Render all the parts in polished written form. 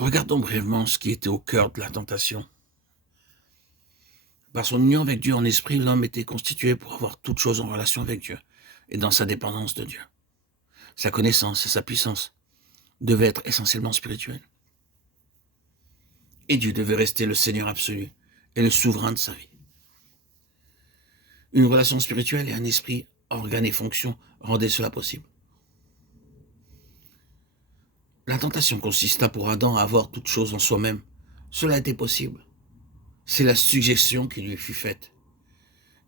Regardons brièvement ce qui était au cœur de la tentation. Par son union avec Dieu en esprit, l'homme était constitué pour avoir toute chose en relation avec Dieu et dans sa dépendance de Dieu. Sa connaissance et sa puissance devaient être essentiellement spirituelles. Et Dieu devait rester le Seigneur absolu et le souverain de sa vie. Une relation spirituelle et un esprit, organe et fonction rendaient cela possible. La tentation consista pour Adam à avoir toute chose en soi-même. Cela était possible. C'est la suggestion qui lui fut faite.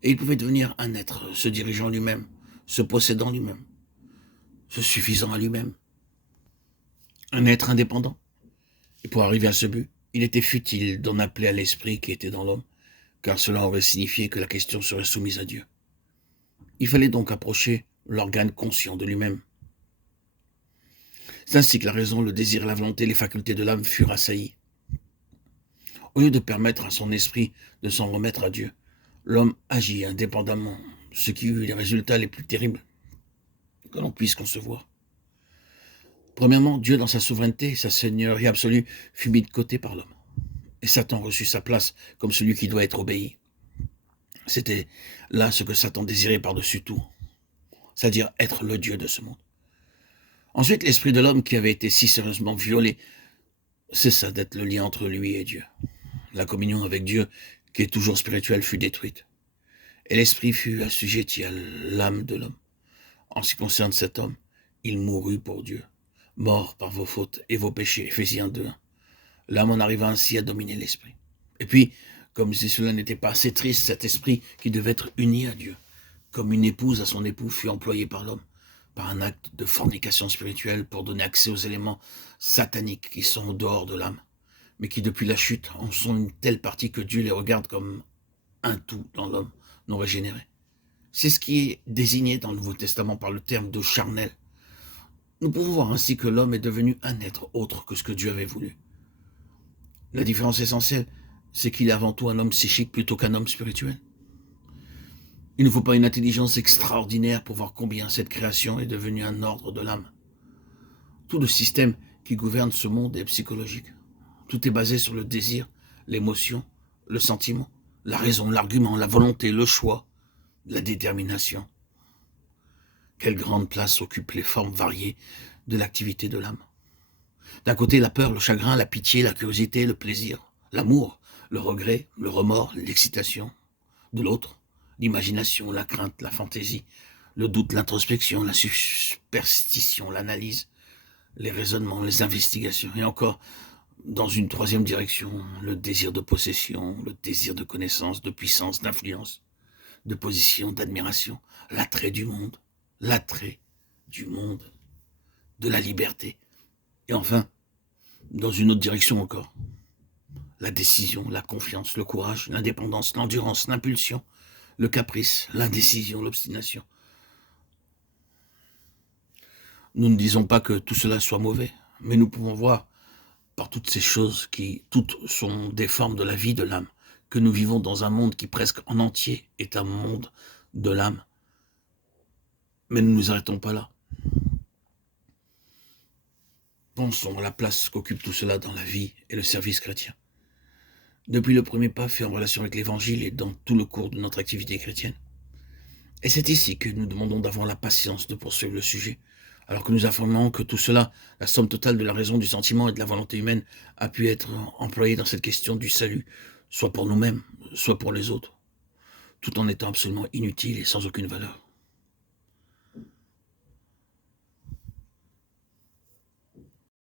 Et il pouvait devenir un être se dirigeant lui-même, se possédant lui-même, se suffisant à lui-même. Un être indépendant. Et pour arriver à ce but, il était futile d'en appeler à l'esprit qui était dans l'homme, car cela aurait signifié que la question serait soumise à Dieu. Il fallait donc approcher l'organe conscient de lui-même. C'est ainsi que la raison, le désir, la volonté, les facultés de l'âme furent assaillies. Au lieu de permettre à son esprit de s'en remettre à Dieu, l'homme agit indépendamment, ce qui eut les résultats les plus terribles que l'on puisse concevoir. Premièrement, Dieu, dans sa souveraineté, sa seigneurie absolue, fut mis de côté par l'homme. Et Satan reçut sa place comme celui qui doit être obéi. C'était là ce que Satan désirait par-dessus tout, c'est-à-dire être le Dieu de ce monde. Ensuite, l'esprit de l'homme qui avait été si sérieusement violé cessa d'être le lien entre lui et Dieu. La communion avec Dieu, qui est toujours spirituelle, fut détruite. Et l'esprit fut assujetti à l'âme de l'homme. En ce qui concerne cet homme, il mourut pour Dieu, mort par vos fautes et vos péchés. Éphésiens 2:1. L'âme en arriva ainsi à dominer l'esprit. Et puis, comme si cela n'était pas assez triste, cet esprit qui devait être uni à Dieu, comme une épouse à son époux, fut employé par l'homme, par un acte de fornication spirituelle pour donner accès aux éléments sataniques qui sont au dehors de l'âme, mais qui depuis la chute en sont une telle partie que Dieu les regarde comme un tout dans l'homme non régénéré. C'est ce qui est désigné dans le Nouveau Testament par le terme de charnel. Nous pouvons voir ainsi que l'homme est devenu un être autre que ce que Dieu avait voulu. La différence essentielle, c'est qu'il est avant tout un homme psychique plutôt qu'un homme spirituel. Il ne faut pas une intelligence extraordinaire pour voir combien cette création est devenue un ordre de l'âme. Tout le système qui gouverne ce monde est psychologique. Tout est basé sur le désir, l'émotion, le sentiment, la raison, l'argument, la volonté, le choix, la détermination. Quelle grande place occupent les formes variées de l'activité de l'âme. D'un côté, la peur, le chagrin, la pitié, la curiosité, le plaisir, l'amour, le regret, le remords, l'excitation. De l'autre, l'imagination, la crainte, la fantaisie, le doute, l'introspection, la superstition, l'analyse, les raisonnements, les investigations. Et encore, dans une troisième direction, le désir de possession, le désir de connaissance, de puissance, d'influence, de position, d'admiration, l'attrait du monde, de la liberté. Et enfin, dans une autre direction encore, la décision, la confiance, le courage, l'indépendance, l'endurance, l'impulsion, le caprice, l'indécision, l'obstination. Nous ne disons pas que tout cela soit mauvais, mais nous pouvons voir par toutes ces choses qui, toutes sont des formes de la vie de l'âme, que nous vivons dans un monde qui presque en entier est un monde de l'âme. Mais nous ne nous arrêtons pas là. Pensons à la place qu'occupe tout cela dans la vie et le service chrétien. Depuis le premier pas fait en relation avec l'Évangile et dans tout le cours de notre activité chrétienne. Et c'est ici que nous demandons d'avoir la patience de poursuivre le sujet, alors que nous affirmons que tout cela, la somme totale de la raison, du sentiment et de la volonté humaine, a pu être employé dans cette question du salut, soit pour nous-mêmes, soit pour les autres, tout en étant absolument inutile et sans aucune valeur.